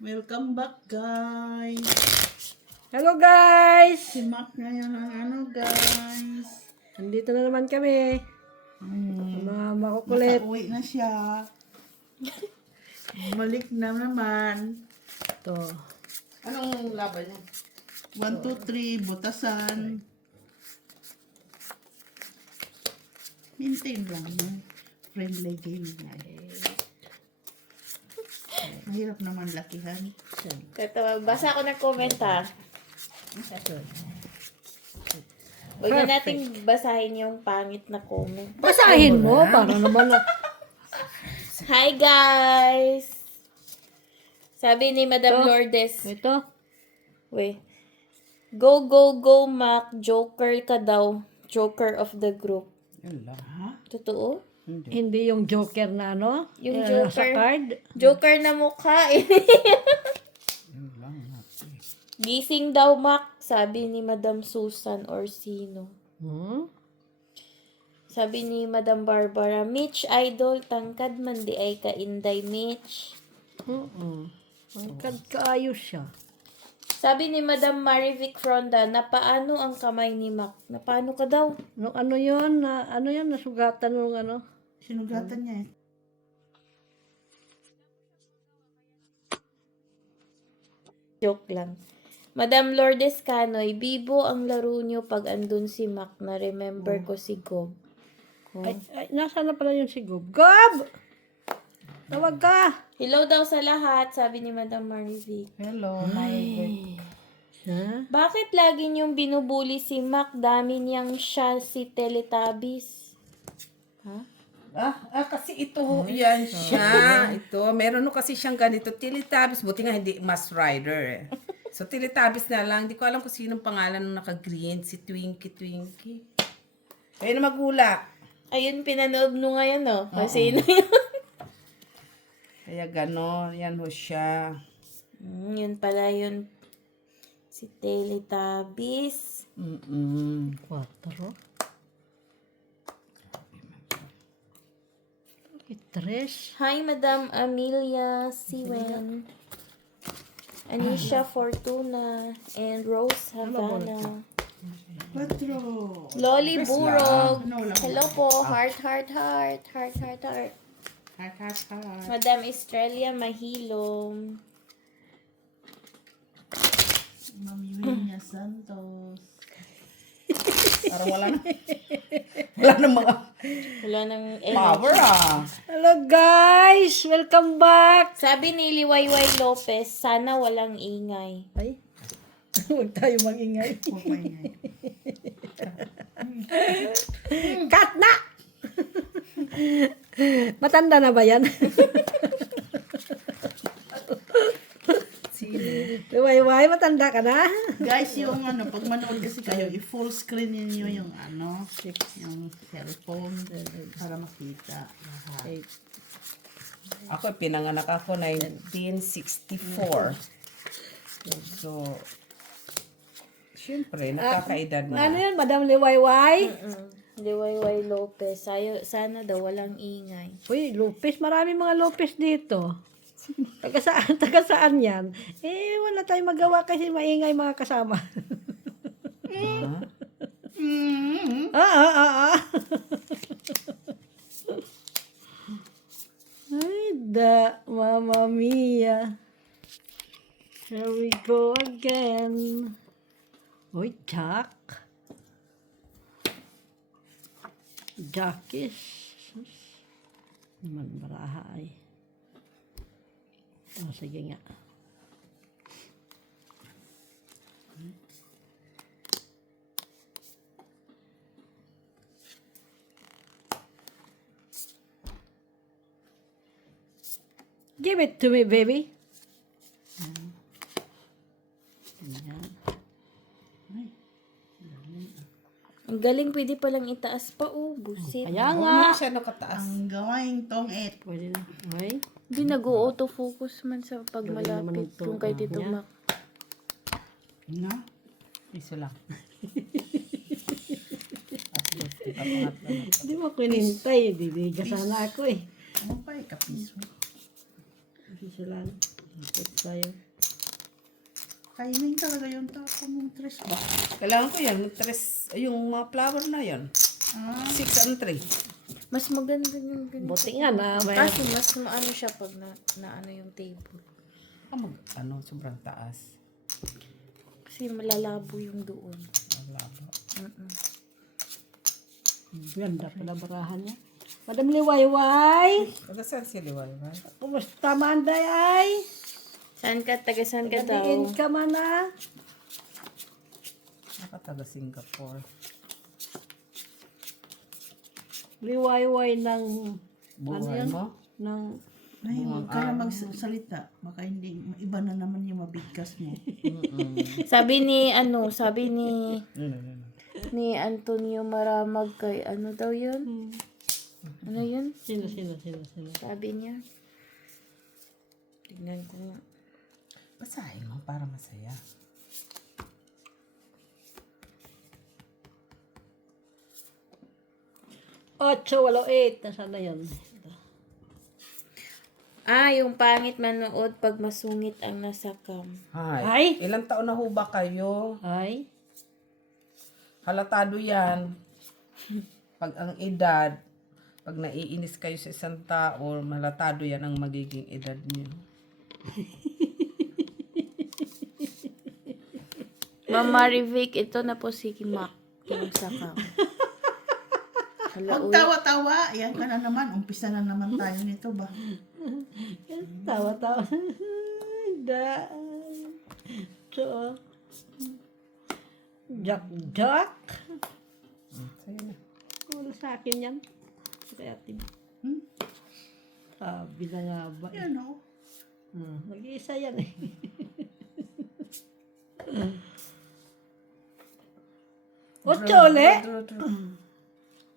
Welcome back, guys. Hello guys! Si Mac ngayon ang ano, guys. Nandito na naman kami. Mga makukulit. Nakauwi na siya. Balik na naman. Ito. Anong laban niya? 1, 2, 3, butasan. Maintain lang. Friendly game lang. Mahirap naman lakihan. Katawa, basa ako ng comment ha. Huwag na natin basahin yung pangit na comment. Basahin mo para naman na. Hi guys! Sabi ni Madam Lourdes, Ito. we, go, go, go, Mac, joker ka daw. Joker of the group. Yan lang, ha? Totoo? Hindi yung joker na ano. Yung Sa joker. card. Joker na mukha eh. Gising daw, Mac, sabi ni Madam Susan Orsino. Sabi ni Madam Barbara, Mitch, idol, tangkad man di ay kainday, Mitch. Ang kaayos siya. Sabi ni Madam Marivic Fronda, na paano ang kamay ni Mac? Na paano ka daw? Nung ano yun, nasugatan nung ano. Sinugatan niya eh. Joke lang. Madam Lourdes Canoy, bibo ang laro nyo pag andun si Mac. Na-remember ko si Gob. Ay, nasa na pala yung si Gob. Gob! Tawag ka! Hello daw sa lahat, sabi ni Madam Marivic. Hello, hi. Ha? Bakit lagi niyong binubuli si Mac? Dami niyang siya si Teletubbies. Kasi ito, yan siya. Ito, meron no kasi siyang ganito. Teletubbies, buti nga hindi Mask Rider eh. So, Teletubbies na lang. Hindi ko alam kung sinong pangalan nung naka-green. Si Twinkie. Kaya na magula. Ayun, pinanood nyo ngayon, no? Kasi sino yun? Kaya gano'n. Yan ho siya. Yun pala yun. Si Teletubbies. 4. Tres. Hi, Madam Amelia Siwen. Anisha Fortuna. And Rose Havana. Patro. Loli Burog. Ano lang? Hello po. Heart. Madam Estrella Mahilom. Ma'am Yuenia Santos. Parang wala na. Wala na mga Wala nang power Hello guys! Welcome back! Sabi ni Liwayway Lopez, sana walang ingay. Ay, huwag tayo mag-ingay. Huwag maingay. Cut na! Matanda na ba yan? Luway-way, matanda ka na? Guys, yung ano, pag manood kasi kayo, i-full screen niyo yung ano, yung cellphone para makita lahat. Ako, pinanganak ako 1964. So, syempre, nakakaedad Ano na. yan, Madam Liwayway? Liwayway Lopez, sana daw walang ingay. Uy, Lopez, marami mga Lopez dito. Taga saan yan? Wala tayong magawa kasi maingay mga kasama. Ay, Mamma Mia. Here we go again. Uy, Jack. Jackis. Naman baraha ay. Sige nga. Give it to me, baby. Ang galing, pwede palang itaas pa, busit. Kaya Huwag nga. mo siya nakataas. Ang gawaing tong-et. Pwede na. Okay. Hindi nag-auto-focus man sa pagmalapit kung kay Tito Mac. No? Iso lang. Hindi mo ko inintay. Didiga sana ako eh. Ano pa eh, kapiso. Isa lang. Ito tayo. Timing talaga yung tapo mong tres ba? Kailangan ko yan. Yung mga flower na yan. Ah, 6 and 3. Mas maganda yung ganito. Buti nga na. May, Kaso mas maano siya pag na ano yung table. Sobrang taas. Kasi malalabo yung doon. Wala ba? ganda pala barahan niya. Madam Liwayway. Taga saan si Liwal, ba? Kumusta Manday ay? Saan ka? Taga saan ka daw? Nadiin ka man na. Taga Singapore. Liwayway ng Buhay yan? mo? ng ay, huwag ka na magsalita. Baka hindi, iba na naman yung mabigkas mo. Sabi ni ni Antonio Maramag kay ano daw yun? Ano yun? sino. Sabi niya. Tignan ko nga. Basahin mo para masaya. Ocho, walo, 8. Nasaan na yun? Yung pangit manood pag masungit ang nasakam. Ay! Ilang taon na ho ba kayo? Ay, Halatado yan. Pag ang edad, pag naiinis kayo sa isang tao, malatado yan ang magiging edad niyo. Mama Rivic, ito na po si Mac. Yung sakam. Huwag tawa-tawa. Yan ka na naman. Umpisa na naman tayo nito ba? tawa. Da. So, Jack. Sa'yo na. Wala sa akin yan. Kaya sabi na nga ba. Yan o. Mag-iisa yan eh. Ocho ulit?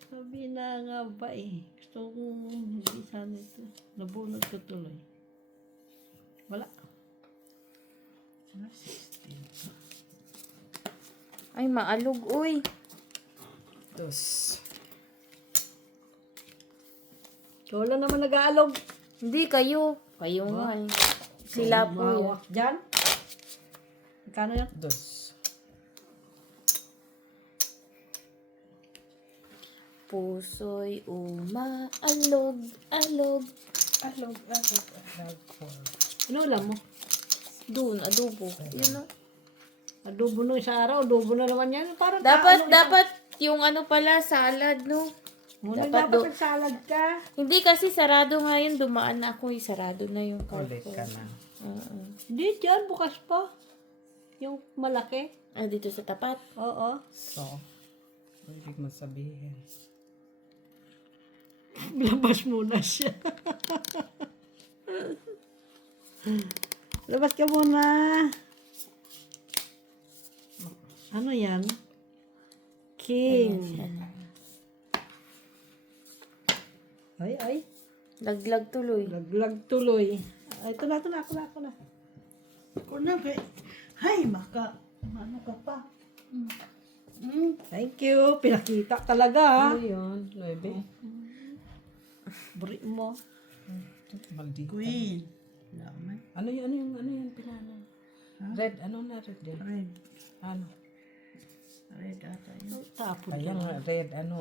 Sabi na nga ba eh. Gusto kong hindi sana ito. Nabunod ko tuloy. Wala. Ay, maalog, uy. Dos. Wala naman nag-aalog. Hindi, kayo. Kayo nga eh. Sila po yun. Mawak dyan. Magkano yan? Dos. Puso'y umaalog, alog. Alog. Ano ulam mo? Doon, adobo. Yun o. Adobo nung isang araw. Adobo na naman yan. Parang Dapat yung ano pala, salad, no? Muna dapat dapat nagsalad ka. Hindi kasi sarado nga yun. Dumaan na ako, sarado na yung Ulit carton. ka na. Hindi dyan. Bukas pa. Yung malaki. Dito sa tapat. Oo. So, ibig mo sabihin. Labas muna siya. Labas ka muna. Ano yan? King. Ay. Laglag tuloy. Laglag tuloy. Ito na. Ako na. Ako na kay... Hay, ano ka pa? Thank you. Pinakita talaga. Ano yun? 9? Buri mo. Maldito. Queen. Lamay. Ano yun? Pinano? Red. Ano na red yan? Red. Ano? Red ata yun. Tapon Kaya ka. nga, red. Ano?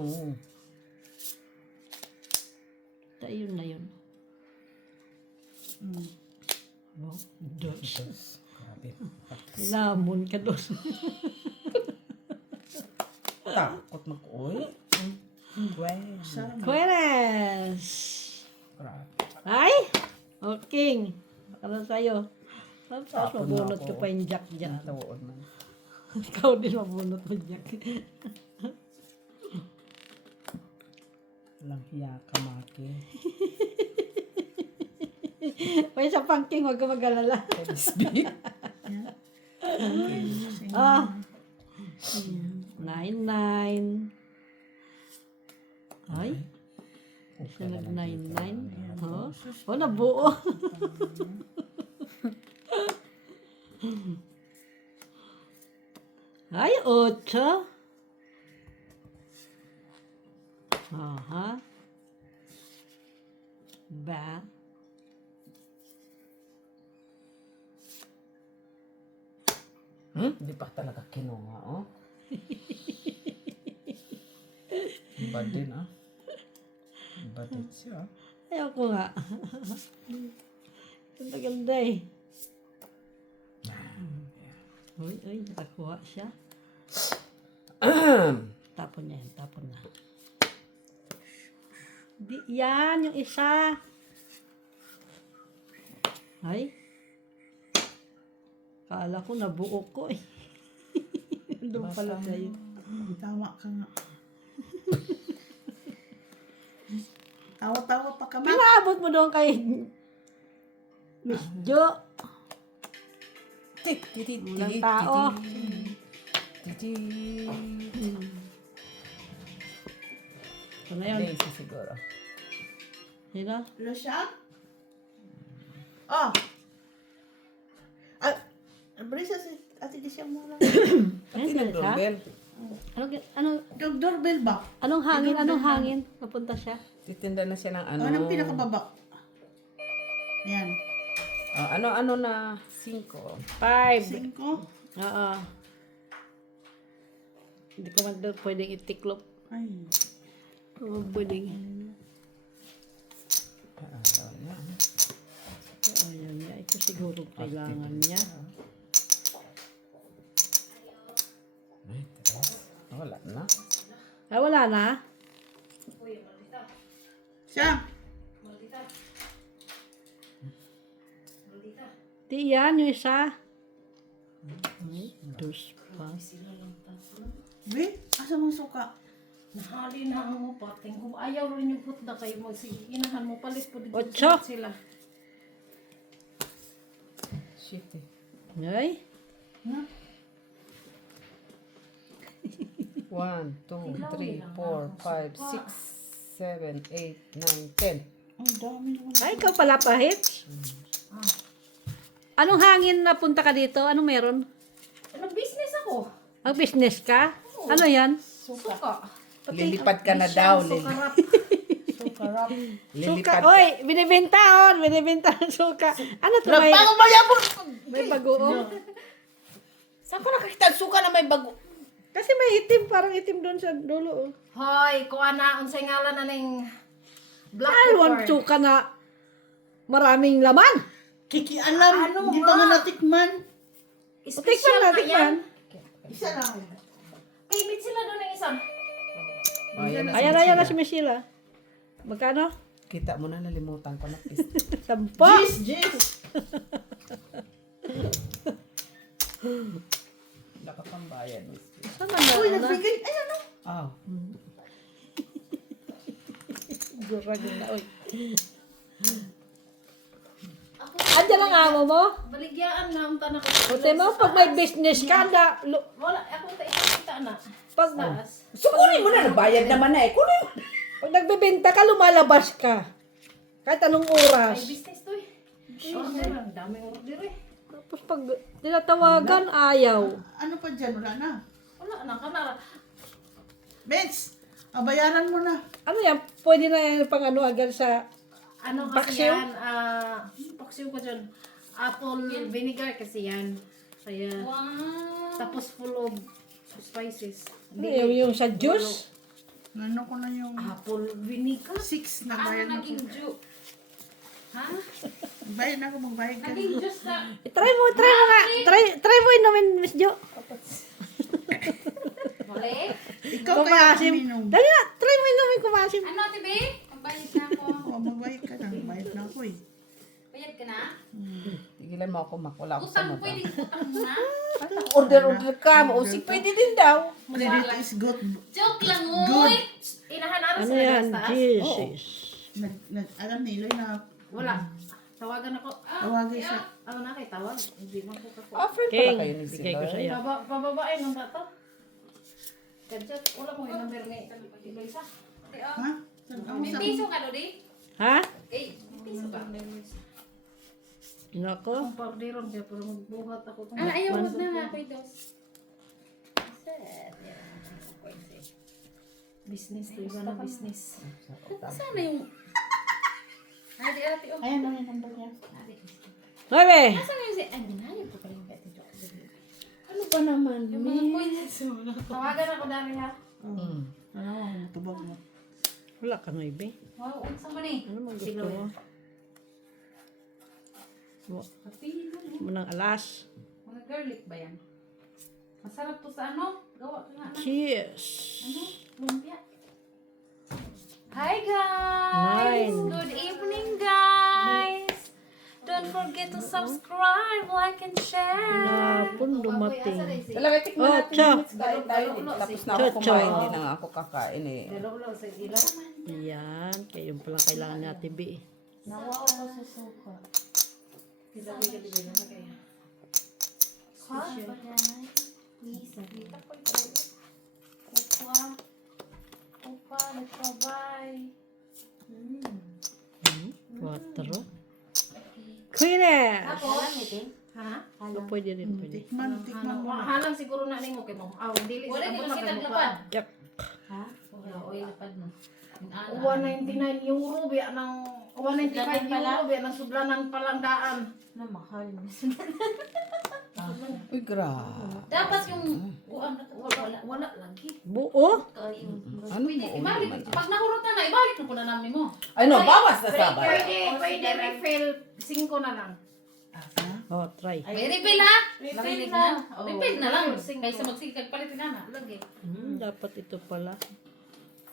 Yun na yun. Oh, dos. Dos. Grabe. Lamon ka dos. Takot mag-oy. Well. Buenas! Grabe. Ay! Okay. Baka na sa'yo. Tapos Tapon na mabunot ako. ko pa yung jack dyan. Tawad man. Ikaw din mabunot mo jack. Walang hiya ka, Maki. May isa pang king, huwag ka mag-alala. LSB. Ah! 9. Ay! Isa nag-9. Oh, nabuo. Ay, 8. Aha. Ba. Hindi pa talaga kinuha, oh. Bad din, ah. Bad din siya. Ayaw ko nga. Ganda-ganda eh. Uy, nakakuha siya. Tapon niya yan, tapon na. Di, yan, yung isa. Ay. Kala ko nabuo ko eh. Doon pala tayo. Tawa ka nga. Tawa-tawa pa ka, Mak. Pinaabot mo doon kay Miss Jo. Walang tao. Ito na yun. Daisy siguro. Sino? Lusya? Oh! Ah, Brisa si Ate Disha muna. Pati nag-doorbell. Yung doorbell ba? Anong hangin? Anong hangin? Napunta siya. Titinda na siya ng ano. Anong pinakababa? Ayan. Ano na 5. 5. 5. Oo. Hindi ko man doon pwedeng itiklop. Ay. Oo, pwedeng. Ayan niya. Ito siguro kailangan niya. Ay, wala na. Ah, wala na? Siya. Di yan, yung isa. Ay, dos pa. Be, asa mong suka? Nahali na ang upating. Kung ayaw rin yung putda kayo mo, sige, inahan mo, palit po dito 8. sila. Shit eh. Ay, 1, 2, 3, 4, 5, 6, 7, 8, 9, 10. Ang dami naman. ay ikaw pala pahit. Anong hangin na punta ka dito? Anong meron? Nag-business ako. Ang business ka? Ano yan? Suka. Lilipad ka na daw. Sukarap. Sukarap. Suka. Lilipad ka. Oy, binibenta on. Binibenta ng suka. Ano to? May, Paano ba yan? may bagoong. Saan ko nakakita ang suka na may bago? Kasi may itim. Parang itim doon sa dulo. Oh. Hoy, kuha na, unsay ngalan na ning black Alwan pepper. suka na maraming laman. Kiki alam. Ano Hindi pa ba? nga natikman. Tikman Special na, na yan. tikman. Isa lang. Ay, meet sila doon ng isa. Ayan na si Michelle. Magkano? Kita mo na, nalimutan ko na. Please. 10. Jis. Nakapambayan. Saan na Uy, na? nagbigay. Ay, ano? Oh. Gurag na. Oy. Andiyan ang amo mo? Baligyaan na ang tanak. Buti mo, pag may business ka na, Wala, ako kita na. pag, Taas. So, kunin mo na. Nabayad naman na eh. Kunin mo. pag nagbebenta ka, lumalabas ka. Kahit anong Ay, oras. business to eh. Order, ang daming order eh. Tapos pag tinatawagan, ayaw. Ano pa dyan? Wala na. Wala na, kanara. Benz, bayaran mo na. Ano yan? Pwede na yan pang ano agad sa... Ano kasi Paksiw? yan? Paksiw ko dyan. Apple vinegar kasi yan. Kaya, tapos full of spices. Ano yung sa juice? Ano ko na yung Apple vinegar? 6 na bayad na ko. Ha? Bayad na ako, magbayad ka na. Juice na. Try mo nga. Try mo inumin, Miss Jo. Balik? Ikaw kaya uminom. Dali na, try mo inumin kumasim. Ano, Tibi? Magbayad na ako. Oo, magbayad ka na. Bayad na ako eh. Bayad ka na? Tigilan mo ako, Mak. Wala ako sa Utang, mata. pwedeng utang mo na. Order ka mo. O, si pwede din daw. Credit is good. Joke lang, Good. uy. Inahan Ano sa yan? taas? Jesus. Alam ni Eloy na Wala. Tawagan ako. tawagin siya. Ako na kay tawag. Hindi man ko kako. Offer pala King, kayo ni bigay ko Sila. sa'yo. Pababae nung tato. Kadjat, wala mo yung number ni Iloisa. Ha? May piso ka, Lodi? Ha? Eh, may piso ka. Nako. Ang pardiron siya, pero magbuhat ako. Ayaw mo na nga, ko'y dos. Business to, iba na business. Sana yung... Ate, oh. Ayan na yung number niya. Ate. Nueve. Nasaan yung si... Ay, binayad ko pa yung peti joke. Ano pa naman. Yung mga coins. Tawagan ako dami ha. Ano, tubag mo. Wala ka na ibe. Wow, unsa man eh. Ano man gusto mo? Manang alas. Mga garlic ba yan? Masarap to sa ano? Gawa ka nga ng Cheers. ano? Lumpia. Hi guys! Nine. Good evening guys! Don't forget to subscribe, like, and share! Napon dumating. Dalawa, tikman Oh, natin. cha. Kain tayo. Tapos na ako Cha, cha. kumain. Hindi na nga ako kakain eh. Dalaw sa ilaw. Yan. Kaya yung pala kailangan natin bi. Nawaw ako sa suka. Hot banana. Please, kita ko ito. Upa, nagpabay. Quattro. Queen! Tapos, ha? Pwede rin, pwede. Tikman mo. Halang siguro na nimo kay mo. Aw, dili Wala sa dito abot kita na lapad. Yup. Ha? Wala, oy, lapad mo. 199 euro biya ng 195 euro biya ng sudlanan palang daan. Na mahal. Uy, grabe. Dapat yung wala lagi. Buo? Ano Pwede, mo? ibalik. Pag nahurot na, ibalik na po na namin mo. Ano, bawas na sabay. Pwede refill 5 na lang. Oh, try. May refill ha? Refill na. Refill na lang. Kaysa magsigag palit na na. Lagi. Dapat ito pala.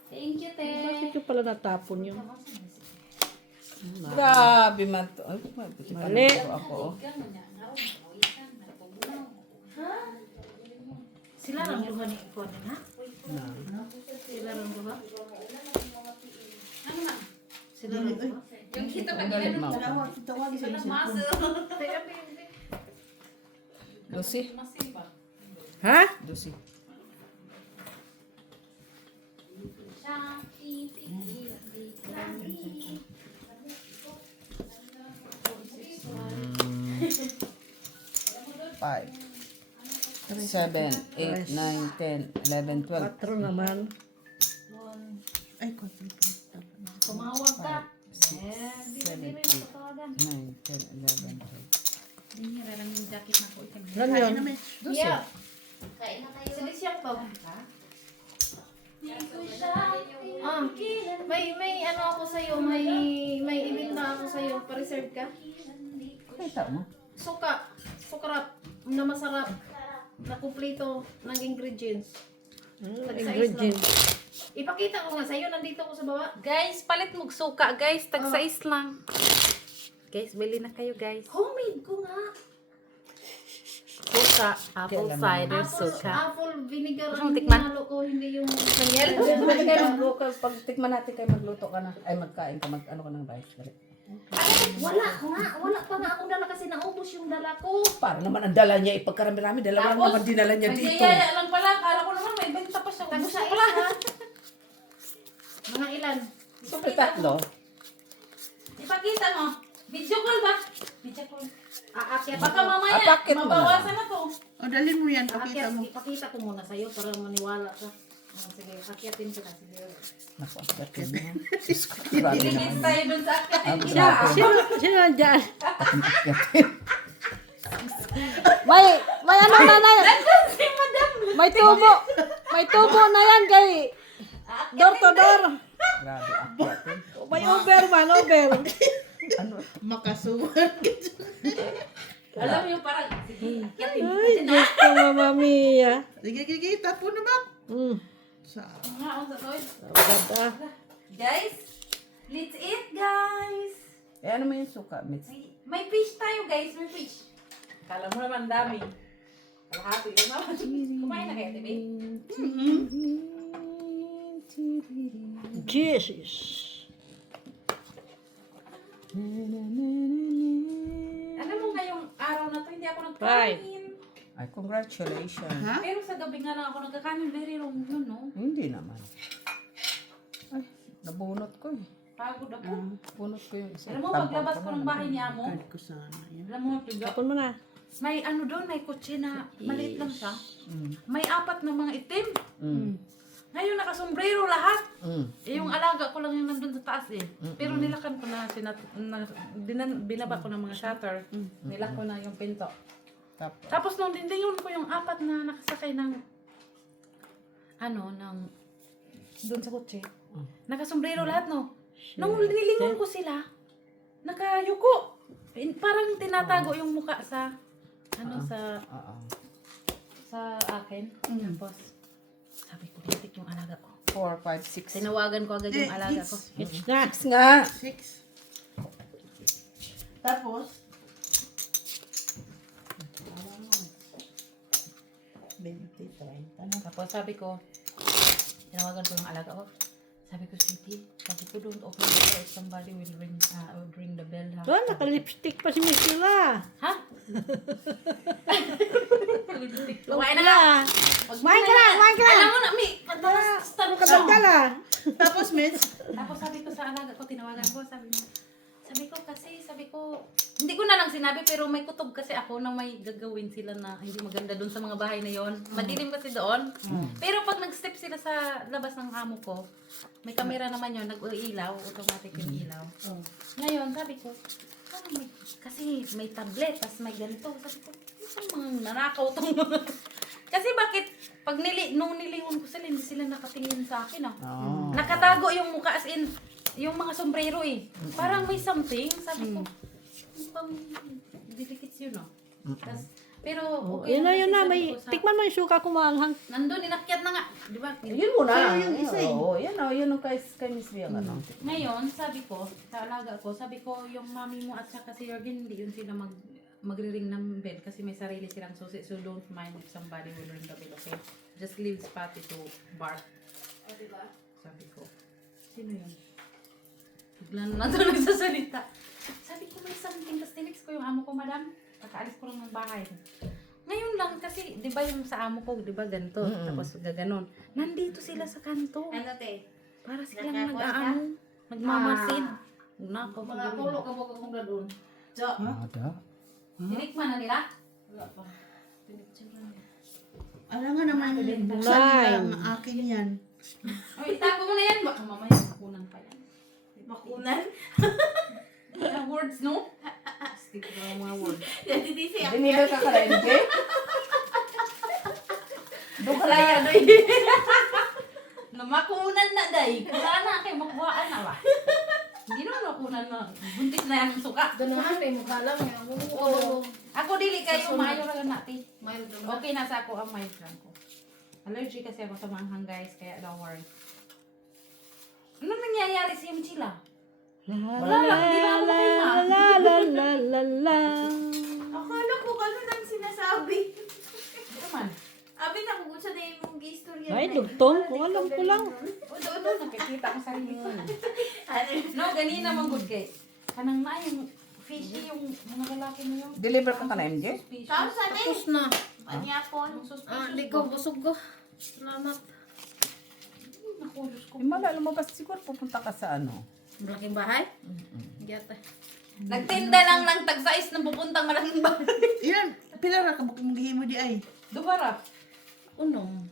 Thank you, te. Bakit yung pala natapon yun? Grabe man to. Ay, Mali. ako. Oh. Sila lang duha ni ko din ha? Sila lang duha. Ano na? Sila lang duha. Yung kita pag ilan mo. Tawag sa isip ko. Lucy? Masiba. Ha? Lucy. Five. 7, 8, 9, 10, 11, 12. Quattro naman. Ay, kwatro. Tumawag ka. 7, 8, 9, 10, 11, 12. Hindi niya lang yung jacket na ko. Ano yun? Yeah. Kain na tayo. Sila siya to. Ah, may ano ako sa iyo, may ibinta ako sa iyo, pa-reserve ka. Kita mo? Sukarap na masarap na kumpleto ng ingredients. Ingredient. Ipakita ko nga sa iyo, nandito ako sa baba. Guys, palit mong suka, guys. Tag-size lang. Guys, bili na kayo, guys. Homemade ko nga. Suka, apple cider suka. Apple vinegar Gusto ang mo tikman? hinalo ko, hindi yung Pag tikman natin kayo magluto ka na. Ay, magkain ka. Ano ka ng rice. Dali. wala pa nga akong dala kasi naubos yung dala ko. Para naman ang dala niya. Ipagkarami-rami. Dalawa lang naman dinala niya dito. Nagyayaya lang pala. Kala ko naman may benta pa siya. Ubus na pala. Mga ilan? Siyempre tatlo. Ipakita mo. Video call ba? Video call. Aakyat Baka ako. mamaya, Apakit mo na. mabawasan na to. O, dalhin mo yan. Pakita mo. Ipakita ko muna sa iyo para maniwala ka. Sige, akyatin ko na. Sige. Naku, akyatin mo. Diyos ko, grabe naman. Iligis tayo dun sa akin. Ang grabe. Sino nandyan? Akyatin. May ano na na yan. Si madam. May tubo. May tubo na yan kay door to door. Grabe, akyatin. May over man, over. Ano? Makasuhan ka dyan. Alam mo yung parang, sige, akyatin. Ay, Diyos ko, Mama Mia. Sige, tapo na ba? Sa... Nga, unsa to? Ganda. Guys, let's eat, guys. Eh, ano mo yung suka, Mitz? May fish tayo, guys. May fish. Kala mo naman dami. Kalahati lang naman. Kumain na kayo, Tibi? Jesus. Alam mo ngayong araw na to, hindi ako Right. nagkain. Ay, congratulations. Ha? Pero sa gabi nga lang ako nagkakain. Very wrong yun, no? Hindi naman. Ay, nabunot ko eh. Pagod ako. Bunot ko yung isa. Alam mo, paglabas ko ng bahay ni Amo, Card ko sana. Yan. alam mo, Tapon mo na. may ano doon, may kotse na maliit lang siya. Mm. May 4 na mga itim. Mm. Ngayon, nakasombrero lahat. Mm. Eh, yung alaga ko lang yung nandun sa taas eh. Pero nilakan ko na, binaba ko ng mga shutter. Nilak ko na yung pinto. Tapos nung dindingon ko yung apat na nakasakay ng doon sa kotse. Nakasombrero lahat, no? Nung nilingon ko sila, nakayuko. Parang tinatago yung muka sa sa akin. Tapos sabi ko, lintik yung alaga ko. 4, 5, 6. Tinawagan ko agad yung alaga ko. It's not. Nga. 6. Tapos, 20, 30. Tapos sabi ko, tinawagan ko yung alaga ko. Sabi ko, Sweetie, sabi ko, don't open the door if somebody will ring the bell, ha? Doon, naka-lipstick pa si Miss Sheila. Ha? Kumain na nga. Kumain ka na, kumain ka na. Alam mo na, Mi, start ka. Kabagdala. Tapos, Mitch, Tapos sabi ko sa alaga ko, tinawagan ko, sabi ko, hindi ko na lang sinabi, pero may kutob kasi ako na may gagawin sila na hindi maganda doon sa mga bahay na yon. Madilim kasi doon. Pero pag nag-step sila sa labas ng amo ko, may camera naman yon, nag-ilaw, automatic yung ilaw. Ngayon, sabi ko, kasi may tablet, tas may ganito. Sabi ko, isang mga nanakaw tong mga... Kasi bakit, pag nung nilingon ko sila, hindi sila nakatingin sa akin, Nakatago yung mukha, as in, yung mga sombrero Parang may something, sabi ko, mukhang delicates yun, pero, okay Yun na, kasi yun na. sabi May, ko sa- tikman mo yung suka kumaanghang. Nandun, inakyat na nga. Di ba? Yun muna. Sa'yo yung isa eh. Oo, yan o. Yun ang kay Miss Bea. Ngayon, sabi ko, sa alaga ko, sabi ko, yung mami mo at saka si Jorgen, hindi yun sila magre-ring ng bell kasi may sarili silang susi. So, don't mind if somebody will ring the bell, okay? Just leave Spotty to bark. O, diba? Sabi ko, sino yun? Bigla na nato nagsasalita. Sabi ko, may something. Tapos tinext ko yung amo ko, madam. Kakaalis ko lang ng bahay. Ngayon lang kasi, di ba yung sa amo ko, di ba ganito? Tapos gaganon. Nandito sila sa kanto. Ano, te? Para silang Nakakuha ka? nagmamasin. Nako, Mga pulo ka mo kung na doon. So, tinikman na nila? wala pa. alam nga naman, buksan nila ang akin yan. Ay, itago mo na yan. Baka mamaya makunan pa yan. Makunan? Words, no? Stick ko ang mga words. Dati siya. Dinigal ka ka rin, okay? Doon ka lang yan, Namakunan na, day. Wala na kayo, makuhaan na ba? Hindi naman makunan na. Buntis na yan ang suka. Ganahan, may mukha lang. Oo. Ako dili kayo, mayo lang natin. Mild naman. Okay, nasa ako ang mild lang ko. Allergy kasi ako sa manghang, guys, kaya don't worry. Ano nangyayari sa yung chila? Wala lang, hindi na ako makahinga. La la la la la. Akala ko ano nang sinasabi. Ito man. Abi na kung sa din mong gistorya. Ay, dugtong. Kung alam ko lang. O, doon, nakikita ko sarili ko. No, ganina man good kay. Kanang na yung fishy yung mga lalaki mo yung Deliver ka na, MJ? suspicious. Tapos sa din. Tapos na. Panyapon. Suspicious Di ko busog ko. Salamat. Naku, Diyos ko. Mala, lumabas siguro pupunta ka sa ano. Malaking bahay? Gata. Nagtinda lang ng tag-size ng pupuntang malaking bahay. Yan, pilara ka bukong gihimo di ay. Dubarap. Unong.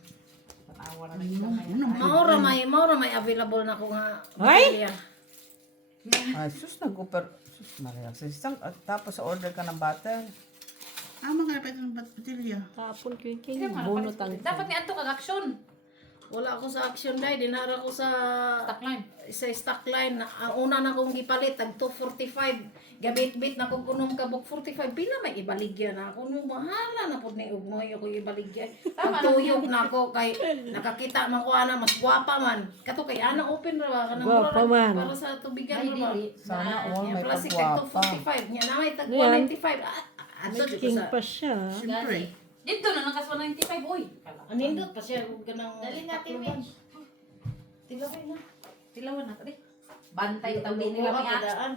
Patawa na lang yung kamay. Maura may available na ko nga. Ay! baterya. Ay, sus, sus, Maria. Tapos order ka ng butter. Mga kapit ng patilya. Tapon ko yung Hindi king. naman Bunot napalis- ang Dapat ni Anto kag-action. Wala ako sa action dahil. Dinara ko sa Stock line. stock line. Ang una na kong gipalit, tag 245. Gabit-bit na kong kunom kabok 45. Pila may ibaligyan na ako. Nung bahala na po ni Ugmoy ako ibaligyan. Pagtuyok na ako kay nakakita man ko ana mas gwapa man. Kato kay ana open ra ba kanang Gwapa man. para sa tubigan Ay, ra ba. dili. Sana all may Plus pagwapa. 245 niya na may tag Yan. 195. Ato di ko King sa pa siya. Siyempre. Dito na nakas 195, oy. anindot pa siya ug ganang Dali natin, Mitch. Tilaway na. Tilawan na tadi. Bantay taw din nila may Padaan.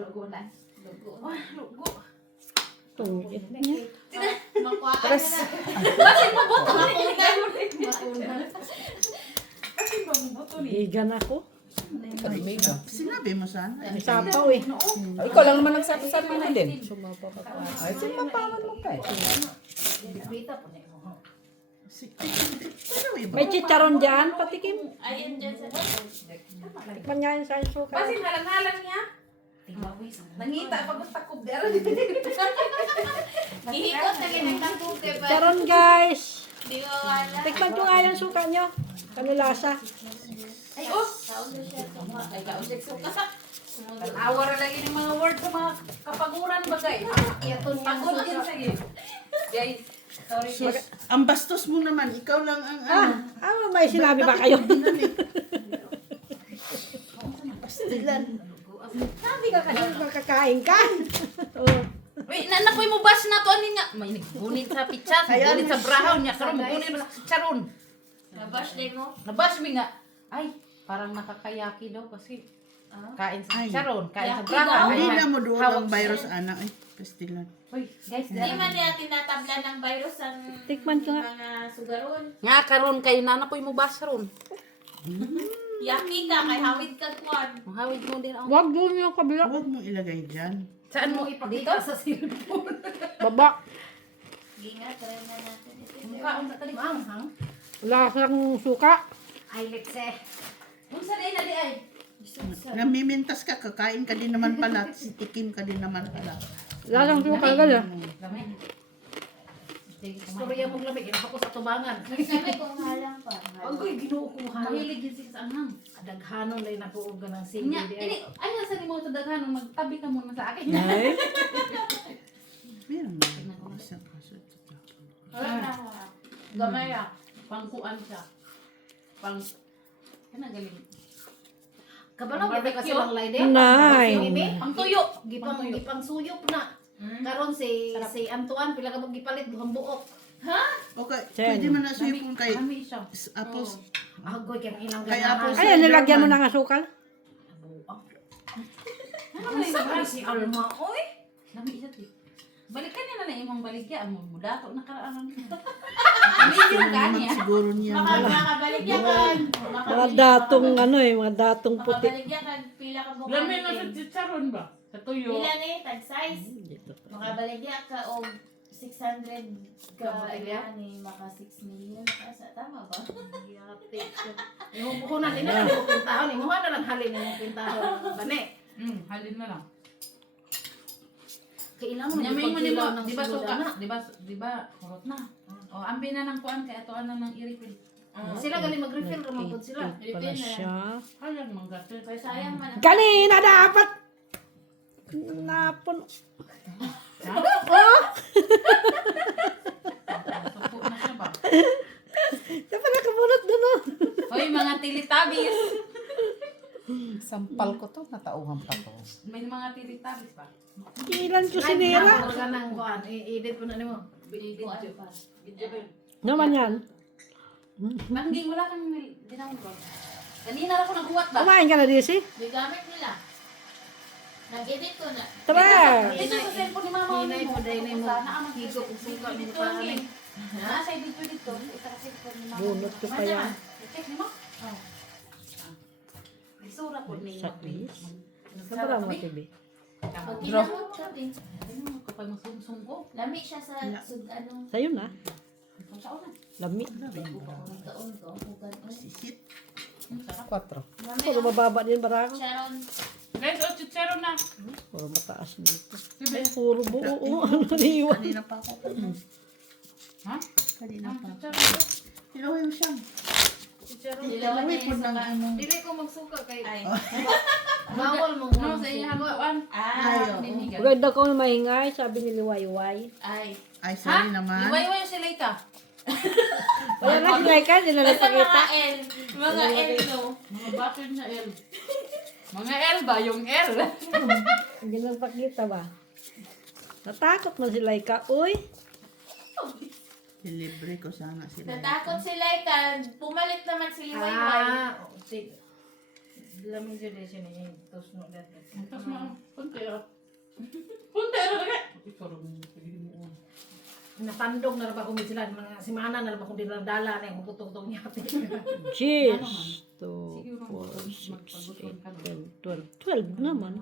Lugo na. Lugo. Oh, lugo. Tungit niya. Makuhaan na na. Basin mo boto ni. Makunan. Basin mo boto ni. Higan ako. Mega. Sinabi mo sana. May sapaw eh. Ay, ikaw lang naman nagsasabi mo din. Sumapa pa pa. Ay, sumapawan mo pa eh. Bita po niya. May chicharon dyan, patikim. Ayun dyan sa Tikman niya yung sa suka. Basin halang-halang niya. Tingawis. Nangita pag takob der. Ihikot na ginagtagog kay ba? Charon guys. Di ko wala. Tikman ko nga yung suka nyo. Kanilasa. Ay, oh! Saulo siya suka. Ay, kausik suka. Awara lang yung mga word sa mga kapaguran bagay. Yaton niya Pagod din sige. Guys, sorry guys. Ang bastos mo naman, ikaw lang ang ano. May sinabi ba kayo? Pastilan. Sabi ka kanina makakain ka. Oh. Wait, nanapoy mo bash na to anin nga. May naggunit sa pizza, Kaya naggunit sa brown niya, karon magunit sa charon. Nabash day mo. Nabash mi nga. Ay, parang nakakayaki daw kasi kain sa Ay. charon, kain sa Yaki brown. daw? Hindi Ay, na mo doon hawak ang virus, anak. Ay, pastilan. Uy, guys, Di man niya tinatabla ng virus ang Tikman ko nga. mga sugaron. nga karon kay nanapoy mo bash ron. Yaki ka, kay hawid ka kuwan. Mahawid mo din ako. Wag doon yung kabila. Huwag mo ilagay dyan. Saan mo ipakita sa cellphone. Baba. Ginga, try na natin ito. Mukha sa tali. Manghang. Lasang suka. Ay, let's Unsa day na di ay? Namimintas ka, kakain ka din naman pala. Sitikim ka din naman pala. Lasang suka gala. Lamay. Storya mong lamig. Ako sa tubangan. Sabi ko, halang pa. Agoy, ginuukuhan. Mahilig yun siya sa anghang. Adaghanon na nakuog ka ng Nya, sige. ini ano sa mo sa daghan magtabi ka muna sa akin. Ay. Meron na. Isa kaso. Wala na ako. Gamay ah. Pangkuan siya. Pang kana galing. Kabalo, kita kasi lang lay din. Nay. Ang tuyo. Gipang suyop na. Karon si Antoine, pila ka gipalit duhang buok. Okay, Chen. pwede man na suyo kung kay Kami siya. Apples. Agoy, kaya ilang Kay Apples. Ay, nilagyan mo ng asukal. Ang sakay si Alma, oy. Lami siya ti. Balikan niya na lang imong baligya mo mudato na karaan. Medium Naman kanya. siguro niya. Makabaligyan. Mga datong mga datong puti. Makabaligyan ka, pila ka bukan. Lami na sa chicharon ba? Sa tuyo. Pila ni, tag size. Makabaligyan ka o 600 ka Kabaligyan? ni maka 6 million ka sa tama ba? Imong bukunan din na imong pintahon, imong na lang halin imong pintahon. Bane. Halin na lang. Kailangan mo Nyamay mo nimo, ng di ba sulod, suka? anak. Di ba kurot na. O ambi na ng kuan kay atoan na ng i-refill. Sila galing mag-refill ra man pud sila. Pala siya. Hayang manggatil. Kaya sayang man. Kanina dapat. Napon. Suko na siya ba? Dapat nakabunot doon oh. Hoy mga tilitabis. Sampal ko to, natauhan pa to. May mga tilitabis ba? Ilan ko sinira. Ka nang kuan, i-edit po na nimo. Video pa. Video ba? Naman yan. Mangging wala kang dinawin ko. Kanina ra ko naghuwat ba? Kumain ka na, Desi? Bigamit nila. Nag-edit ko na. Tara. Dito sa cellphone ni mama. Hinay mo dai mo. Sana ang Higop ug suka mo dito. pa ani. Nasa video dito. Ito kasi ko ni mama. Bunot ko pa yan. Check ni mo. Oh. Isura ko ni Saklis. Sabara mo, TV. Pag kinamot ka din. Ayun, kapag masungsong ko. Lami siya sa sud ano. Sa'yo na. Kung saan na. Lami. Taon ko. Hugan ko. Sisit. 4. Puro mababa din barako. Sharon. Guys, o chichero na. Puro mataas dito. Puro buo. Ano niwan. Kanina pa ako. Ha? Kanina Ang pa. chichero. Tinawin mo siya. Dilawan Tinawin niya po yung ng suka. imong. Dili ko magsuka kay Ay. bawal mo No, sa iyang kuan. Ah. Ayaw. Maganda ko mahingay, sabi ni Liwayway. Ay. Ay, Ha? sorry naman. Iway-iway si Leika. Wala na sinay ka, hindi na Basta mga nagpakita. L. Mga L no. Mga bakit niya L. Mga L ba? Yung L. Hindi na nagpakita ba? Natakot man si Laika. Uy, Libre ko sana sila. Natakot sila ikan. Pumalit naman si Liwayway. si lamig jud siya ni tos no dat. Tapos mga puntero. Puntero na ka. Ikaw rin. Napandog na ba kung sila mga simana na ba kung dinadala na yung putong niya. cheers. 2, 4, 6, 8, 10, 12. 12 naman.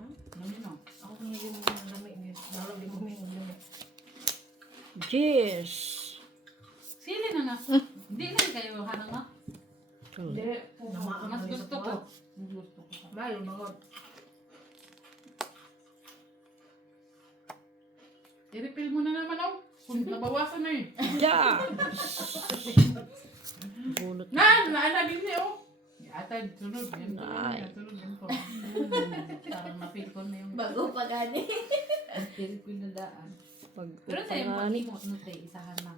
Ako nga yung mga lamig niya. Dalo di mo mingon yun. Cheers. Sili na nga. Hindi na kayo hanang nga. Namaan Mas na gusto ko. Mayo mga I-refill mo na naman, oh. Kung nabawasan na eh. Yeah! Bunot. Naalagin niya, oh. Atay, sunod. Yan to. Ay. Sunod, yan to. Parang na-feel ko na yung Bago pa gani. refill na daan. Pag Pero sa yung upangani. pag-imot, no, te, isahan na.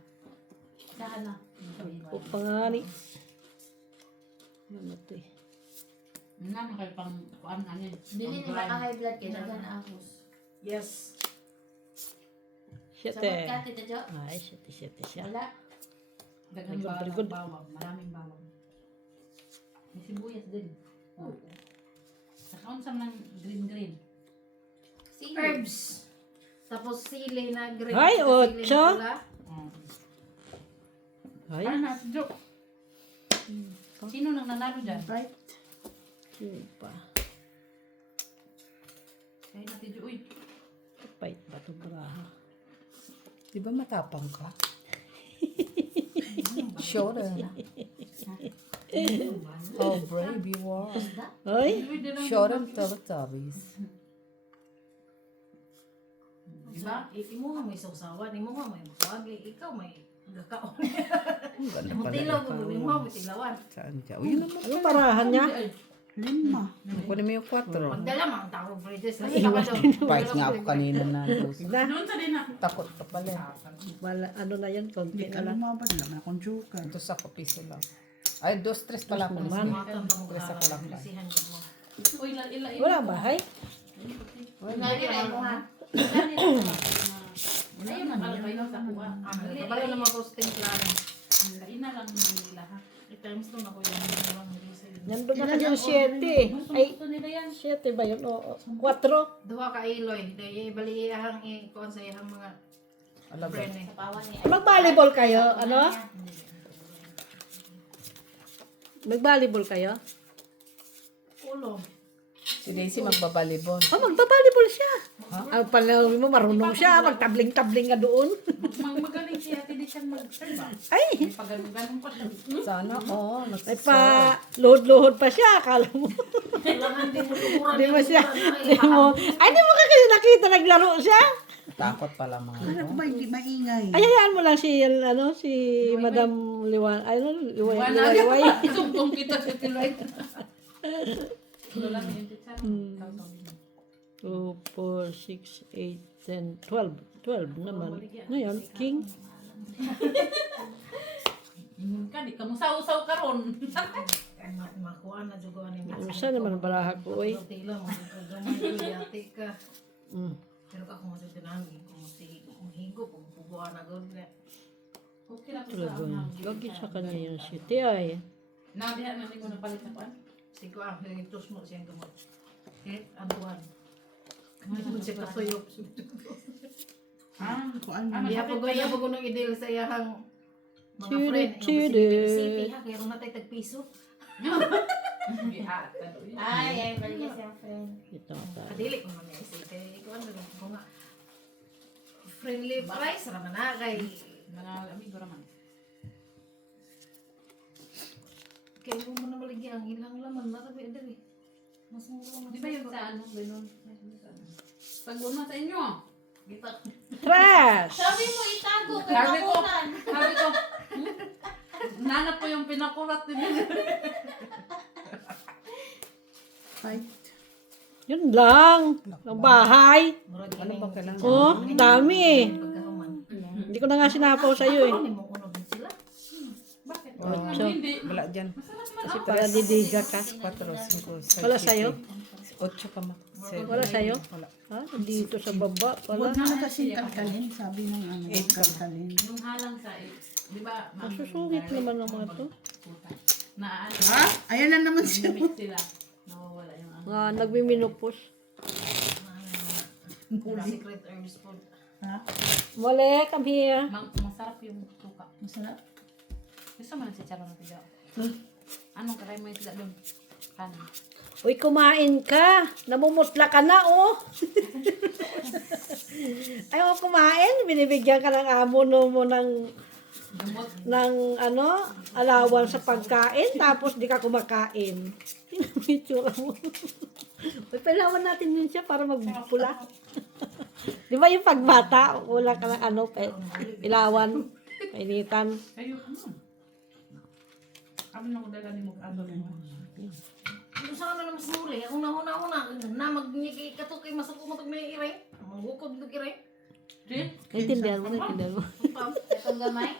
Isahan na. Upangani. Ano to eh? Nga, makay pang kuan nga niya. Bili ni maka-high blood kay daghan ahos. Yes. Sa Siyete. ka tita Jo? Ay, siyete siya. Wala. Dagang Very good. bawang, maraming bawang. May sibuyas din. Saka unsam ng green. Sili. Herbs. Tapos sili na green. Ay, saka sili na otso. pula. Ay, Ay, na, si Jo. Sino nang nanalo dyan? Right? sino pa? Kaya natin Jo, uy. Pait ba ito braha? Di ba matapang ka? Show them. How brave you are. Ay, Show them Teletubbies. Diba? Imo nga may sausawan, imo nga may makuwagi, ikaw may gakaon. Ganda Imo pala tilaw, ikaw. imo may tilawan. Saan ka? Uy, yun naman. anong barahan niya? 5. Kunin mo yung 4. Magdala mga tao, Bridges. Nasa ka daw. Bite nga ako kanina na. Na, Doon sa din na. Takot ka pala. wala, ano na yan, konti Hindi na ka lang. lumabad lang akong joker. Ito sa piso lang. Ay, 2-3 pala ako. Naman. Presa ko lang. Sihan ko mo. Uy, ila. Wala ba, hay? Ngani ra mo ha. Ayun na, kayo sa kuha. Kabayo na mga posting plan. Ina lang nila ha. I-times to na ko yan. Nandun na kasi yung 7. Ay, Gusto nila yan. 7 ba yun? O, 4? Duha ka iloy. Dahil ibali ihang ikuan sa ihang mga Alaga. friend eh. Pawan ni. Mag-volleyball kayo, ano? Mag-volleyball kayo? Ulo. Si Daisy magbabalibon. Oh, magbabalibol siya. Ang panahon mo, marunong siya. Magtabling-tabling nga doon. Magaling siya, hindi siya mag-serve ba? Ay, May pagano-ganon pa siya. Sana, oo. ay pa, luhod-luhod pa siya. Akala mo. Kailangan di mo lumuran. Di mo siya, di mo. Ay, di mo ka kasi nakita, naglaro siya. Takot pala mga Ano ko ba hindi maingay? Ay, hayaan mo lang si, ano, si Madam Liwan. Ay, ano, Liway. Sumbong kita sa Tiloy. Wala na yung teacher. 2, 4, 6, 8, 10, 12. 12 naman. Ngayon, King. Ingon ka, di ka mo sausaw ka ron. Makuha na jugo ni Ano siya naman ang baraha ko, oy. Tila mo gamay ko yati ka. Mm. Pero ako mo sa tinangi kung higo kung pubuan na gud na. Okay na po sa Talaga. amang. Gagi sa kanya yung city ay. Nabihan na ko na palit sa kuan. Sigo ang hitos mo siyang gamot. Antuan. Ano siya kasuyop. Kuan Ah, Iya masakit po ba gaya yun? po kuno idil sa iyang mga Chidi, friend. chidi. City ha kaya na tay tagpiso. Gihatan. Ay, ay balik siya friend. Ito tayo. Kadili ko man niya say kay ko ano ko nga. Friendly price ra man na kay Mga amigo raman. kay mo man maligi ang ilang laman na ra diri. Mas mura man. Di ba yun sa ano? Ganun. Pag una sa inyo. Kita. Trash! Sabi mo itago kay Sabi ko. bakunan. Sabi ko. Nanap po yung pinakulat din. fight. Yun lang. Ang bahay. Murag Ano ba kailangan? Oh, dami. pagkahuman. Hindi ko na nga sinapaw sa'yo eh. Ano mo unod din sila? Bakit? Ocho. Hindi. Wala dyan. Kasi para didiga ka. 4, 5, 6, Wala sa'yo? 8 pa ma. Wala sa'yo? Ha? Dito sa baba pala. Huwag na kasi kalkalin, sabi ng ano, kalkalin. Yung halang sa di ba? Masusungit naman ang mga to. Na ano, Ha? Ayan na naman siya. mix sila. Nawawala yung ano. Nga, nagmiminupos. Secret herbs po. Ha? Mali, come here. Masarap yung tuka. Masarap. Gusto mo na si Charo na tiga. Anong kakay mo yung tiga doon? Kanin. Uy, kumain ka. Namumutla ka na, oh. Ayaw kumain. Binibigyan ka ng amo mo ng ano, alawan sa pagkain, tapos di ka kumakain. Tingnan mo yung tsura mo. Uy, pailawan natin din siya para magpula. Di ba yung pagbata, wala ka ng ano, ilawan, painitan. Kayo, ano? Ano na ko dala ni mag-ano na mo? Kung saan na naman smuli, una, na magkatukoy masukumutog na yung iray. Manggukog ng iray. Naintindihan mo. Itong gamay.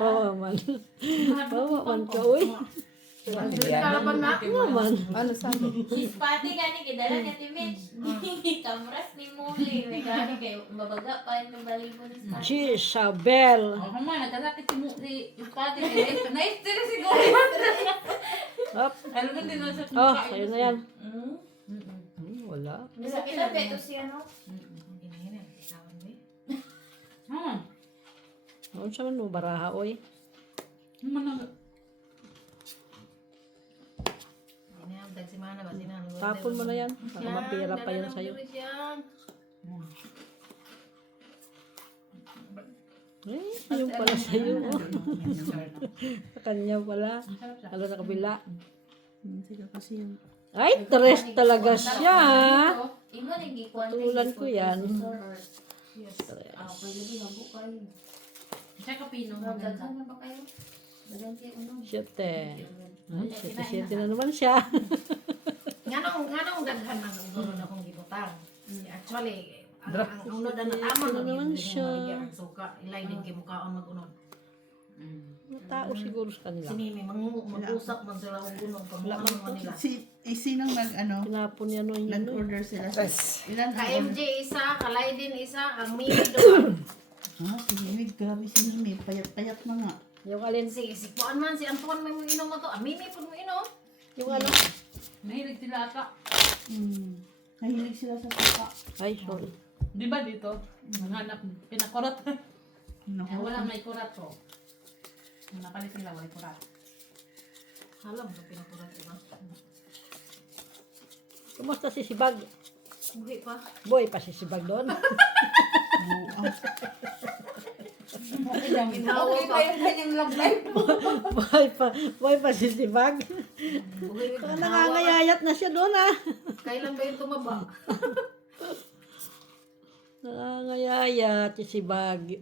Wawa man. Wawa man ka, uy. Kalaban na. Naman. Ano sabi? Sis pati gani kidala ka Mitch. Kamras ni Muli. May gani kayo. Mabaga pa yung balibo ni Spati. Jezabel. Oh, kamay, nagkasakit yung pati. Na-istiri siguro. Up. Ano din na sa Oh, sa'yo na yan. Hmm? Wala. Bisa kita peto siya no? Ano siya man mo baraha, uy. Tapon mo na yan. Para mapira pa yan sa'yo. Eh, yung pala sa'yo. Oh. Sa kanya pala. Ano na kabila. Sige kasi yung... Ay, tres talaga siya. Imo ning gikuan. Tulan ko yan. Ah, pwede di mabo kayo. Siya kapino. Daghan na ba kayo? Daghan kayo uno. Siyete. Ay, siyete na naman siya. Nganong daghan ng ulo na kong gibutang. Actually, ang unod na natama na naman yung siya. maligyan ang suka. Ilay din kay mukhaon mag-unod. Tao siguro sa kanila. Si Mimi, mag-usap man sila kung unod. Kung ano man nila. Sinong nag-ano? Tinapon niya no yun. Nag-order sila. Ilan ang KMJ isa, Kalaydin isa, ang Mimi doon. Ah, si Mimi, grabe si Mimi. Payat-payat na nga. Yung alin, Si Kuan man, si Antoine may mo inom mo to. Ang Mimi po mo inom. yung ano. Mahilig sila ata. Nahilig sila sa sapa. Ay, sorry. Di ba dito? Nanghanap, pinakurot. No. Wala may kurat ko. Napalit nila, wala kurat. Alam ko pinapurat diba? Kumusta si Sibag? Buhi pa. Boy pa si Sibag doon. Ginawa pa. Boy pa si Sibag. Buhi pa. Nangangayayat na siya doon ah. Kailan ba yung tumaba? Nangangayayat si Sibag.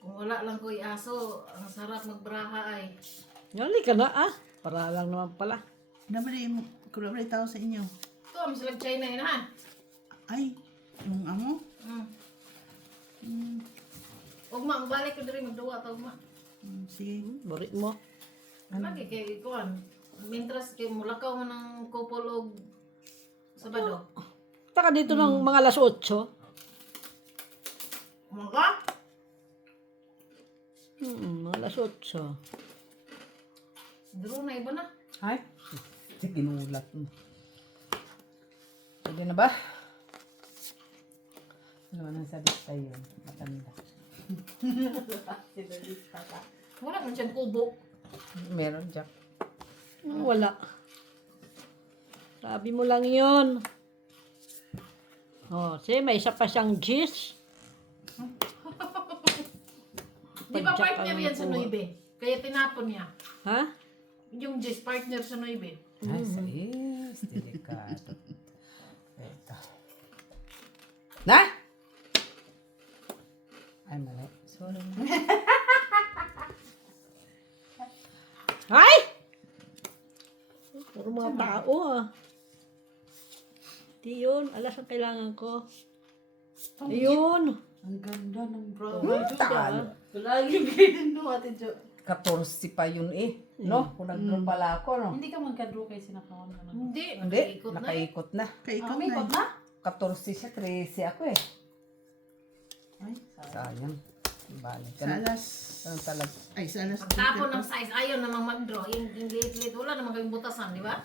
Kung wala lang ko aso, ang sarap magbraha ay. Ngali ka na ah. Para lang naman pala. Kung tao sa inyo. Ito, ang silag China inahan. Ay, yung amo? Ugma, magbalik ko diri magduwa ta ugma. Sige. Buri mo. Lagi kay kuan. Mintras kay mulakaw man ng couple og Sabado. Taka dito ng mga alas 8. Mga? Mga alas 8. Duro na iba na. Ay, ginulat mo. Pwede na ba? Ano man ang sabi sa'yo? Matanda. Wala man siyang kubo. Meron, Jack. Wala. Sabi mo lang yun. Oh, may isa pa siyang gis. Di ba Pag-jack partner ang yan sa nakuha. Noibe? Kaya tinapon niya. Ha? Yung Jess, partner sa Noibe. Ay, sayos. Delikado. Ito. Na? Ay, mali. Sorry. Ay! Puro mga tao ah. Di yun. Alas ang kailangan ko. Ayun. Ang ganda ng bra. Talo. Lagi ganyan no, Ate Jo. 14 pa yun eh. No? Kung nag-draw pala ako, no? Hindi ka magka-draw kayo sinakawan ka na. Hindi, Hindi, nakaikot na eh. nakaikot na. Kaikot May na. kot na? 14 siya, 13 ako eh. Ay, Sayang. Balik ka sa na. alas... Anong talag? Ay, sa alas... Pagtapon ng size, ayaw namang mag-draw. Yung late-late, wala namang kayong butasan, di ba?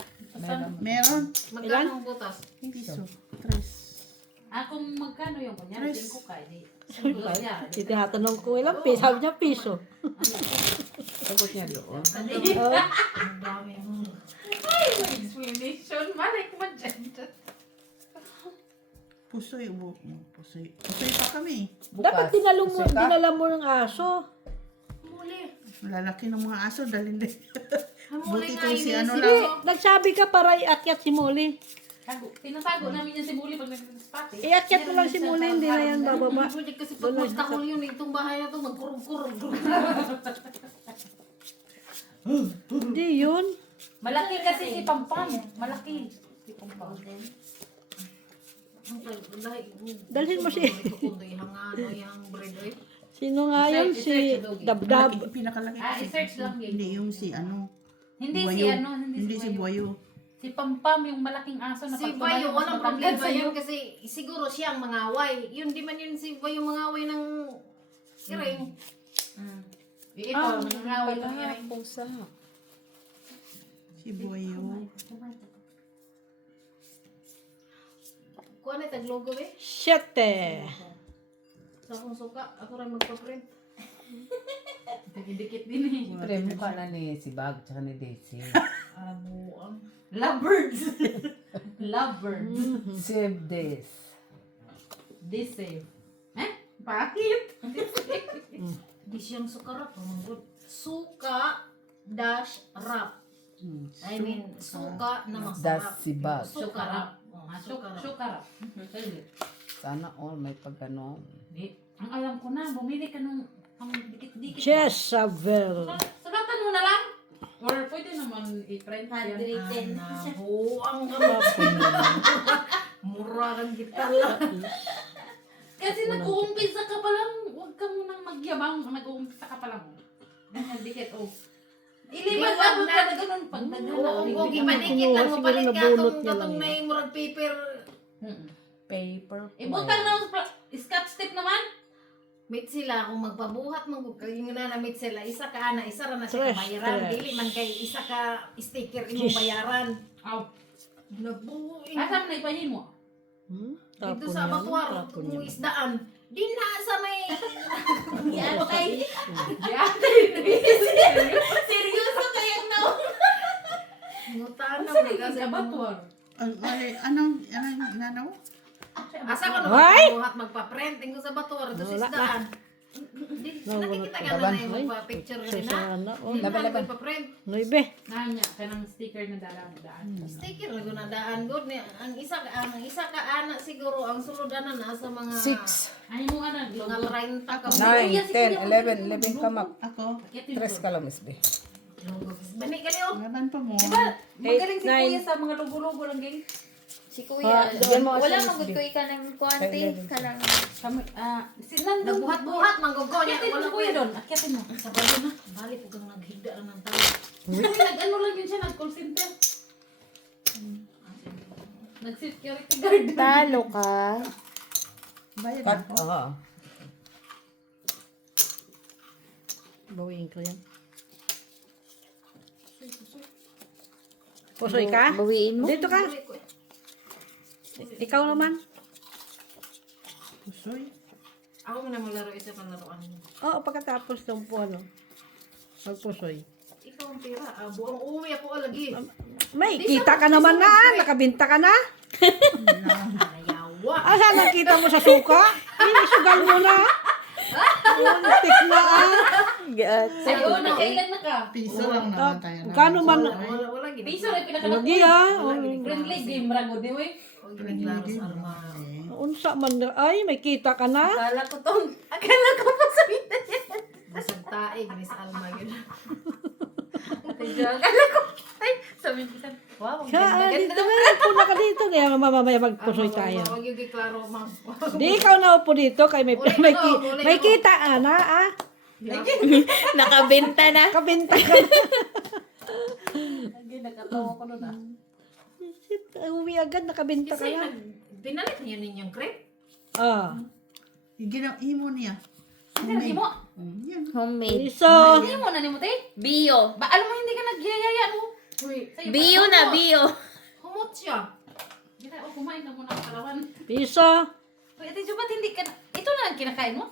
Meron. Magkano ang butas? Piso. 3. Kung magkano yung kanya, Tres. din ko kaya di. Sundo niya. Tinatanong ko ilang piso. Sabi niya piso. Sagot niya doon. Oh, Ang dami. Ay, may explanation. Balik mo dyan. Pusoy. Pusoy. Pusoy pa kami. dapat dinala mo ng aso. Muli. Lalaki ng mga aso. Dalhin din. Muli Buti nga ko si ini ano sila. lang. Nagsabi ka para iakyat si Molly. Tinatago namin yan si Muli pag nag-spot. Iakyat mo lang si Muli, hindi na yan bababa. Project kasi pag magtahol yun, itong bahay na to, magkurog-kurog. Hindi yun. Malaki kasi si Pampam. Malaki. Si Pampam. Dalhin mo si... Hangano, yung bread, eh. Sino nga yun? Si Dabdab. Pinakalaki Ah, kasi. i-search lang yun. Hindi yung si ano. Hindi si Buwayo. ano, Hindi si Buwayo. Si Pampam, yung malaking aso na Si pag Bayo, tumayo, walang mas problema matangkad yun sa'yo. kasi siguro siyang mangaway. Yun, di man yun si Bayo mangaway ng iring. Ito, nangangaway lang yan. Pusa. Si Buwayo. Kuha na taglogo eh. Siyete. Sa akong suka, ako rin magpa-print. Dikit din eh. Siyempre, mukha na ni si Bag tsaka ni Daisy. Abuang. Lovebirds. Lovebirds. Save this. This save. Eh? Bakit? Di siyang suka rap. Suka dash rap. I mean, suka na Das masarap. si Bag. Suka rap. Sukara. Sana all may pagganon. Ang alam ko na, bumili ka nung pang dikit-dikit. Jezabel. Sulatan mo na lang. Or pwede naman i-print yan. Handwritten. Buang ka rap. Mura kang kita lang. Kasi nag-uumpisa ka pa lang. Huwag ka munang magyabang. Nag-uumpisa ka pa lang. Ganyan, dikit. Oh. Iliman abot ka na ganun. Pag Oo, nagana. ipanikit lang mo Siguro palit ka nabunot itong niya lang katong yun. may murag paper. Paper Ibutang na scotch tape naman. Meet sila kung magpabuhat mo yung na meet sila isa ka ana isa ra na siya Fresh, bayaran fresh. dili man kay isa ka sticker imong bayaran Aw. nabuin Asa mo na ipahimo? dito sa abatuar kung isdaan di na sa may Yan kay Seryoso kayang na. ngutana Asa mo na kasi yung abatuar? Anong inanaw? asa ko na Ay! magpabuhat magpa-print ko sa batuar dito sa isdaan nakikita ka Laban. na yung magpa-picture ka na Sana. Oh, laban magpa-print noibe. Nanya, kanang sticker na daan. sticker na gunadaan good ni ang isa ka ana siguro ang suludanan na sa mga 6, Ano mo anak? mga Logo. 30 ka 9, 10, 11 ka map. Ako? 3 ka lang, Miss B. Bani ka niyo Laban pa mo. Magaling si 8, Kuya sa mga lugo-lugo lang gang. Si Kuya. bigyan mo kasi Wala Miss magod B. ko ika ng kuwante. Kanang Kami, si nandun. nagbuhat-buhat manggogo niya Akyatin mo Kuya doon. Akyatin mo. sa balo na bali po kang naghigda lang ng tao Nag-ano lang yun siya, nag-call center. Nag-security guard. talo ka. Bayad Cut, ako. oo. Bawiin ko yan. Pusoy ka? Bawiin mo. Dito ka. Ikaw naman. Pusoy. ako mo na maglaro isa pang laruan Oo, pagkatapos ng ano, magpusoy. ikaw ang tira buong uwi ako lagi May kita ka naman na. Nakabinta ka na. nayawa Asa nakita mo sa suka? Isugal mo na. Muntik na Sa'yo, nakailan na ka? Piso lang naman tayo. Kano man. wala gini Piso rin pinakalakuan. Lagi ah. Friendly game, rago di mo eh. ginaglaro sa alma Unsa man. Ay, may kita ka na. Akala ko tong, akala ko pa sa basag tae gini sa alma yun Akala ko, ay, sabi ko sa, wow, ang Siya, ganda-ganda. dito meron po na ka dito. Kaya mamamaya magpusoy tayo. wag yung giklaro ma'am Di ikaw na upo dito. Kay may, Ulit may, ako, ulit may ako. kita ana ah. Nakabenta na. Kabinta ka na. Lagi, nakatawa ko nun ah. Uwi agad, nakabinta ka kasi na. pinalit niyo ninyong crepe Ah. Imo niya. Ano na mo? Yan. Homemade. So, Hindi mo na ni mo, te? Bio. Ba, alam mo, hindi ka nagyayaya, no? uy Sa'yo, Bio ba- na, bio. humot siya Hindi tayo, kumain na muna ang kalawan. piso. Uy, ate Jo, ba't hindi ka, ito na ang kinakain mo?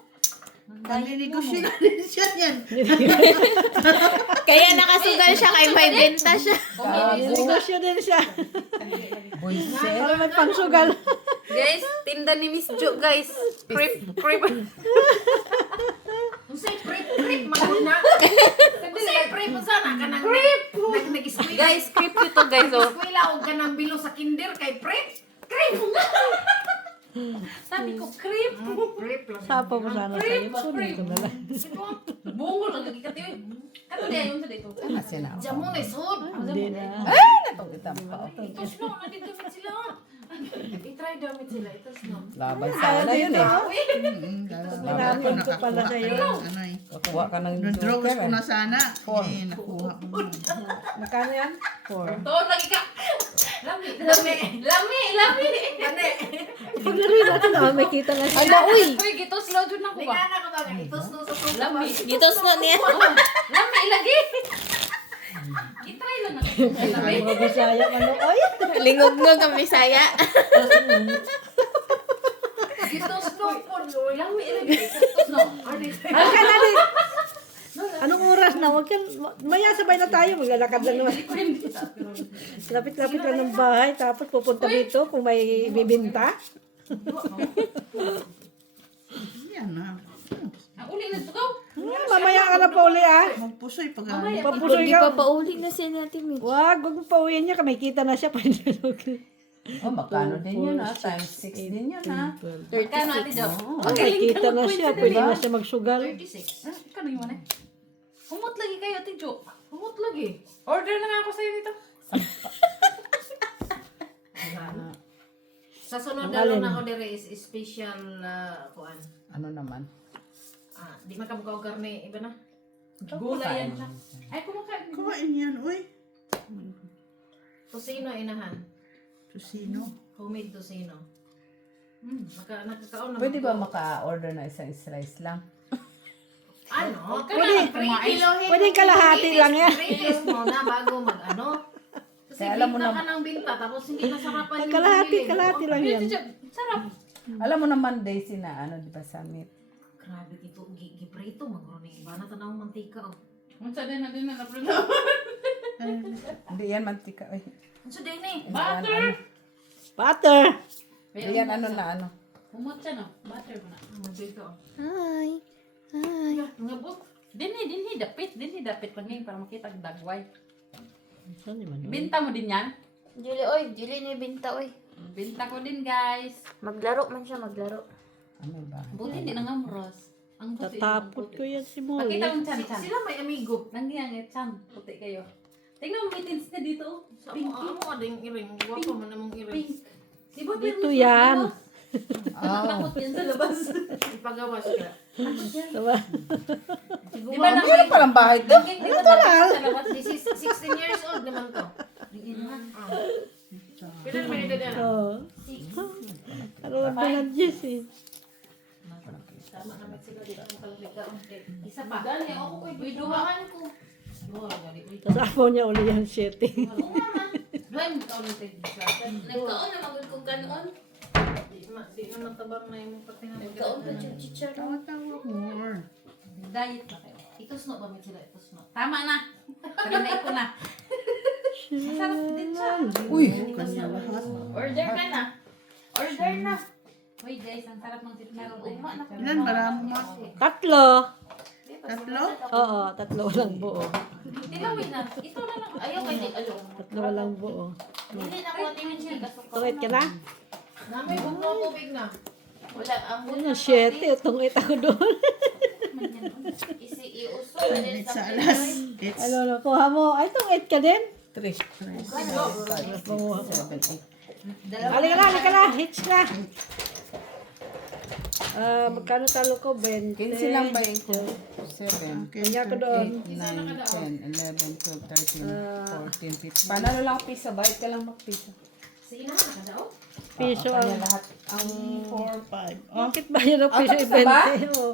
Naninegosyo na rin siya yan. Kaya nakasugal siya kay may benta siya. Negosyo din siya. Boyse. Para may pangsugal. Guys, tinda ni Miss Jo, guys. Crepe. Unsay crepe maguna unsay crepe sana ka nang nag-eskwela Guys, crepe ito, guys, oh. eskwela og ka nang bilo sa kinder kay crepe crepe nga Sabi ko, creep. Creep lang. Sapa mo sana sa'yo. Kunin ko na lang. Bungo lang lagi katiyo. Kato niya yung sa dito. Ano sila? Diyan mo na isod. Hindi na. Natong itampaw. Ito snow, nandito damit sila. I-try damit sila. Ito snow. Laban sana yun eh. Ginamit ko pala sa'yo. Ano eh. Kukuha ka ng Nag-draws joker ko eh. na sana. Eh, nakuha ko na. Magkano yan? 4. Doon lagi ka. Lami. Lami. Mane. Pag narin natin, may kita na siya. Ala, uy! Uy, gito slow dyan ako ba? Tingnan ako ba? Ito snow sa sofa. Lami. Gitos na niya. Lami, lagi. I-try lang natin. Lami. Mga Bisaya, ano? Ay! Lingog-ngog ang Bisaya. Ito snow po. Lami, lagi. Ito snow. Ano ka na din? Anong oras na? Huwag kang, maya sabay na tayo. Maglalakad lang naman. Lapit-lapit lang ng bahay. Tapos pupunta dito kung may bibinta. Yan na. Ang uli na tugaw. Mamaya ka na pa uli ah. Magpusoy pag Papusoy Hindi ka. pa pauli na si Ate Mitch. Wag mo pauwiin niya. May kita na siya. Oh, magkano din yun ha? Times 6 din yun ha? Kano ate Jo? May kita na siya. Pwede na siya magsugal. 36. Kano yung mana? Humot lagi kayo ate Jo. Humot lagi. Order na nga ako sa'yo nito. Sa sunod dalo na ako dire is special kuan. Ano naman? Di man ka mukha garne iba na. Gulay yan siya. Ay, kumakain. Kumain yan, uy. Tosino inahan. Tusino. Homemade tosino. Nakakaon na. Pwede ba maka-order na isang slice lang? Ano? Pwede. Kilohin. Pwede kalahati lang yan. Pre-test mo na bago mag-ano. Kasi Kaya alam mo binta na- ka ng binta tapos hindi nasarapan yung Kalahati lang yan. Sarap. Alam mo naman Daisy na ano, di ba, Summit? Grabe ito, giprito, magroni. Iba na tanawang mantika. Oh. Unsa din na napro. Hindi yan mantika. Ay, Ano din eh? Butter. Butter. hindi yan ano na ano. Humot siya no. Butter mo na. Mantika. Hi. Hi. Ngabot. Dinhi dapit lang ngayon para makita ang dagway. Saan naman? Binta mo din yan? Julie, oy. Julie ni Binta, oy. Binta ko din guys. Maglaro man siya, maglaro. Ano ba? Buti hindi nangamros. Ang puti. Tatapot ko yan si Molly. Pakita mo chan. Sila may amigo. Nangyayang chan. Puti kayo. Tingnan mo may tins na dito. Oh. Sa amo ading iring. Guwapo man namang iring. Pink. Di ba Dito yan. Takot yan sa labas. Ipagawas ka. Diba? Di ba nang Meron palang bahay to. Di ba sa labas? This is 16 years old naman to. Pila naman ito dyan. Oo. Ano lang ba ng Diyos eh. Tama naman sila dito ang kalbiga. Isa pa. Dali ako ko. Biduhaan ko. Tapos ako niya uli yung setting. Duhan mo ka ulit. Nagkaon na magod kong kanon. Di naman tabang na yung patingan. Nagkaon ka yung chichar. Tawa more. Diet na kayo. Ito snow ba sila? Ito snow. Tama na. Kalinay ko na. Masarap din siya. Uy! Kanya lahat. Order ka na. Order na. Uy guys, ang sarap ng titnaro. Uma na. Ilan marami mo? 3. Tatlo? Oo, 3 walang buo. Tilawin na. Ito na lang. Ayaw kay di. Alo. 3 walang buo. Hindi na ko Ate Mitch kay kasuka. Tungit ka na? Namay bungo tubig na. Wala ang Ano, 7. Tungit ako doon. Iuso. Sa alas. It's Ano, kuha mo. Ay, tungit ka din? 3. Panguha ko. 7, 8. Halika na. Hitch na. Magkano talo ko? 20. 15 lang ba yung 7, Kanya ko doon. 9, 10, 11, 12, 13, 14, 15. Panalo lang ang pisa. Bayad ka lang mag-pisa. Si inahan na daw? Piso Kanya ang... lahat. ang 4, 5. Oh, Bakit ba yun ang piso tapos na ba? 20? Oo,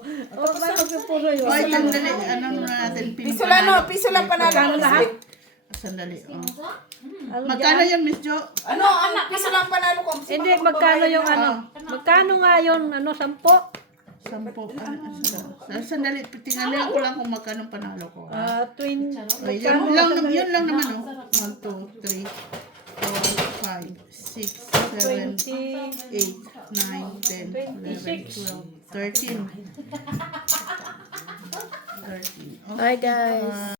ba magpupuro yun? wait lang dali. Anong natin? Piso lang no. Piso lang panalo. Magkano lahat? Sandali. Oh. Ano Magkano dyan? yung Miss Jo? Ano? Piso lang panalo ko. Hindi, magkano yung ano? Magkano nga yun? Ano, 10? 10. Sandali. Tingnan ko lang kung magkano panalo ko. 20. Ay, yun lang naman. Oh. 1, 2, 3, 4, 5, 6, 7, 8, 9, 10, 11, 12, 13. 13. Bye guys.